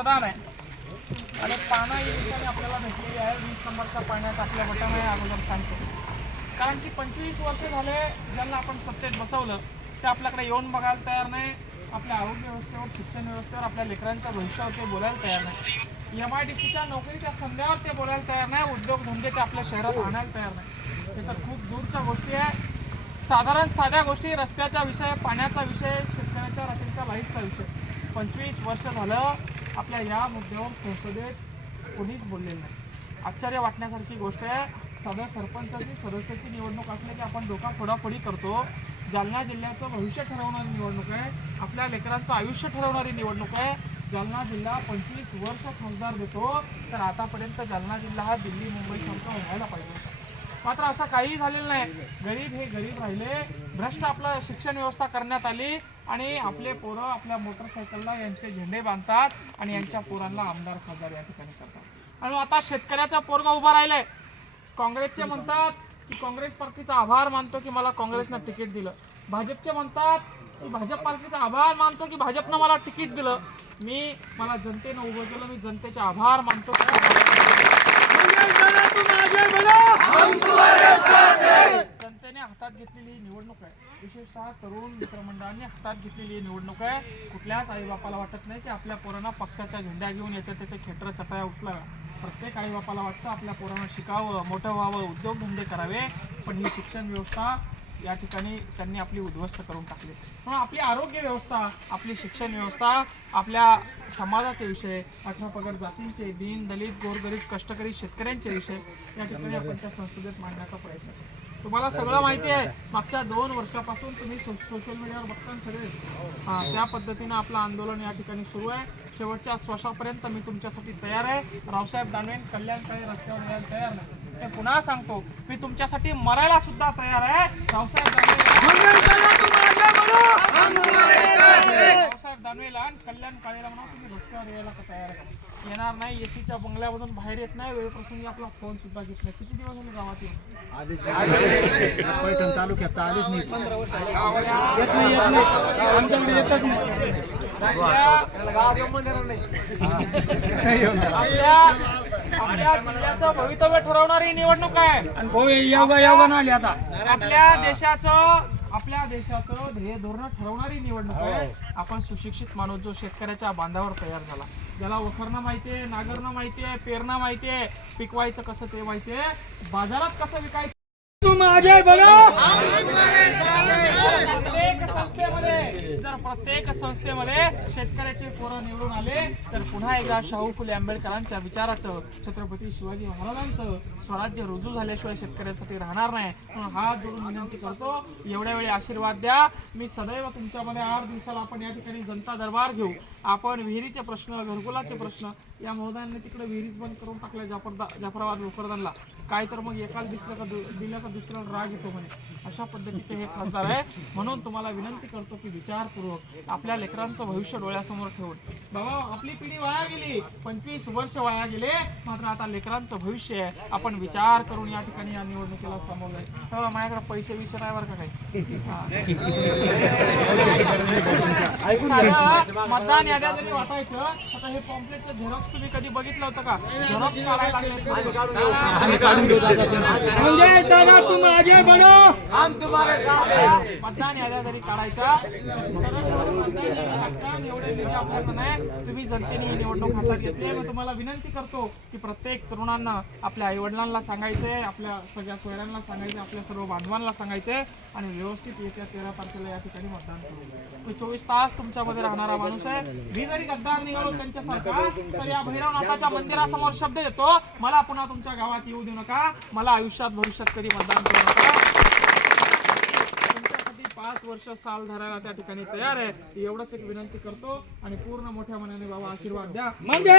मतदान आहे. आणि पानं या ठिकाणी आपल्याला भेटलेली आहे. वीस नंबरच्या पाण्यात आपल्या बटन आहे अगोदर सांगतो. कारण की पंचवीस वर्ष झाले ज्यांना आपण सत्तेत बसवलं ते आपल्याकडे येऊन बघायला तयार नाही. आपल्या आरोग्य व्यवस्थेवर शिक्षण व्यवस्थेवर आपल्या लेकरांच्या भविष्यावर ते बोलायला तयार नाही. एम आय डी सीच्या नोकरीच्या संध्यावर ते बोलायला तयार नाही. उद्योगधंदे ते आपल्या शहरात आणायला तयार नाही. हे तर खूप दूरच्या गोष्टी आहे. साधारण साध्या गोष्टी रस्त्याचा विषय पाण्याचा विषय शेतकऱ्याच्या रात्रीच्या लाईटचा विषय. पंचवीस वर्ष झालं आपल्या या मुद्द्यावर संसदेत कोणीच बोललेलं नाही. आश्चर्य वाटण्यासारखी गोष्ट आहे सदर सरपंचाची सदस्याची निवडणूक असली की आपण डोका फोडाफोडी करतो. जालना जिल्ह्याचं भविष्य ठरवणारी निवडणूक आहे आपल्या लेकरांचं आयुष्य ठरवणारी निवडणूक आहे. जालना जिल्हा पंचवीस वर्ष खासदार देतो तर आतापर्यंत जालना जिल्हा हा दिल्ली मुंबईसारखा व्हायला पाहिजे होता. मात्र असं काहीही झालेलं नाही. गरीब हे गरीब राहिले. भ्रष्ट आपलं शिक्षण व्यवस्था करण्यात आली आणि आपले पोरं आपल्या मोटरसायकलला यांचे झेंडे बांधतात आणि यांच्या पोरांना आमदार खासदार या ठिकाणी करतात. आणि आता शेतकऱ्याचा पोरगा उभा राहिलाय. काँग्रेसचे म्हणतात की काँग्रेस पार्टीचा आभार मानतो की मला काँग्रेसनं तिकीट दिलं. भाजपचे म्हणतात की भाजप पार्टीचा आभार मानतो की भाजपनं मला तिकीट दिलं. मी मला जनतेनं उभं केलं. मी जनतेचे आभार मानतो. जनतेने हातात घेतलेली ही निवडणूक आहे. विशेषतः तरुण मित्रमंडळांनी हातात घेतलेली ही निवडणूक आहे. कुठल्याच आईबापाला वाटत नाही की आपल्या पोरांना पक्षाच्या झेंड्या घेऊन याच्या त्याच्या खेटर चटाया उठला. प्रत्येक आईबापाला वाटतं आपल्या पोरांना शिकावं मोठं व्हावं उद्योगधंदे करावे. पण ही शिक्षण व्यवस्था या ठिकाणी त्यांनी आपली उद्ध्वस्त करून टाकली. म्हणून आपली आरोग्य व्यवस्था आपली शिक्षण व्यवस्था आपल्या समाजाचे विषय अठरा पगड जातींचे दीन दलित गोरगरीब कष्टकरी शेतकऱ्यांचे विषय या ठिकाणी आपण त्या संसदेत मांडण्याचा प्रयत्न करू. तुम्हाला सगळं माहिती आहे. मागच्या दोन वर्षापासून तुम्ही सो सोशल मीडियावर बघता सगळे? हा, त्या पद्धतीनं आपलं आंदोलन या ठिकाणी सुरू आहे. शेवटच्या श्वासापर्यंत मी तुमच्यासाठी तयार आहे. रावसाहेब दानवे कल्याणकारी रस्त्यावर यायला तयार नाही. ते पुन्हा सांगतो मी तुमच्यासाठी मरायला सुद्धा तयार आहे. रावसाहेब दानवे रावसाहेब दानवेला आणि कल्याण काळेला म्हणा तुम्ही रस्त्यावर यायला तयार आहे. येणार नाही एसीच्या बंगल्यामधून बाहेर येत नाही वेळप्रसंगी आपला फोन सुद्धा घेत नाही. किती दिवस झाले गावात येऊन? पैठण तालुक्यात तर आलीच नाही. आमच्याकडे येतच नाही. आपल्या जिल्ह्याचं भवितव्य ठरवणारी निवडणूक आहे. आणि भाऊ योगा आली आता. आपल्या देशाचं आपल्या देशाचं ध्येय धोरण ठरवणारी निवडणूक आहे. आपण सुशिक्षित माणूस जो शेतकऱ्याच्या बांधावर तयार झाला. ज्याला वखरणं माहितीये नागरणं माहितीये पेरणं माहितीये पिकवायचं कसं ते माहितीये बाजारात कसं विकायचं प्रत्येक संस्थेमध्ये जर प्रत्येक संस्थेमध्ये शेतकऱ्याचे पोरं निवडून आले तर पुन्हा एकदा शाहू फुले आंबेडकरांच्या विचाराचं छत्रपती शिवाजी महाराजांचं स्वराज्य रुजू झाल्याशिवाय शेतकऱ्यासाठी राहणार नाही. म्हणून हात जोडून विनंती करतो एवढ्या वेळी आशीर्वाद द्या. मी सदैव तुमच्यामध्ये आठ दिवसाला आपण या ठिकाणी जनता दरबार घेऊ. आपण विहिरीचे प्रश्न घरकुलाचे प्रश्न या महोदयांनी तिकडे विहिरीच बंद करून टाकल्या जाफरदा जाफराबाद भोकरदनला काय तर मग एकाच दिसलं का दिलं का दुसऱ्याला राग येतो म्हणे. अशा पद्धतीचे हे खासदार आहे. म्हणून तुम्हाला विनंती करतो की विचारपूर्वक आपल्या लेकरांचं भविष्य डोळ्यासमोर ठेवून. बाबा आपली पिढी वाया गेली. पंचवीस वर्ष वाया गेले. मात्र आता लेकरांचं भविष्य आहे. आपण विचार करून या ठिकाणी या निवडणुकीला सामोरं तेव्हा माझ्याकडे पैसे विषय नाही बरं का काही? मतदान याद्या जरी वाटायचं. आता हे पॉम्पलेटचं झेरॉक्स तुम्ही कधी बघितलं होतं का? झेरॉक्स काढायला लागले. म्हणजे तुम आगे बढ़ो. मतदान याद्या जरी काढायच्या एवढे निधी आपल्याकडे नाही. तुम्ही जनतेने ही निवडणूक हातात घेतली आहे. मी तुम्हाला विनंती करतो की प्रत्येक तरुणांना आपल्या आई वडिलांना सांगायचंय आपल्या सगळ्या सोयऱ्यांना सांगायचं आपल्या सर्व बांधवांना सांगायचंय आणि व्यवस्थित येत्या तेरा तारखेला या ठिकाणी मतदान करू. चोवीस तास तुमच्यामध्ये राहणारा माणूस आहे. मी जरी गद्दार निघालो त्यांच्यासारखा तर या भैरवनाथाच्या मंदिरासमोर शब्द देतो मला पुन्हा तुमच्या गावात येऊ देऊ नका. मला आयुष्यात भविष्यात कधी मतदान करू नका. तुमच्यासाठी पाच वर्ष साल धरायला त्या ठिकाणी तयार आहे. एवढंच एक विनंती करतो आणि पूर्ण मोठ्या मनाने बाबा आशीर्वाद द्या. म्हणजे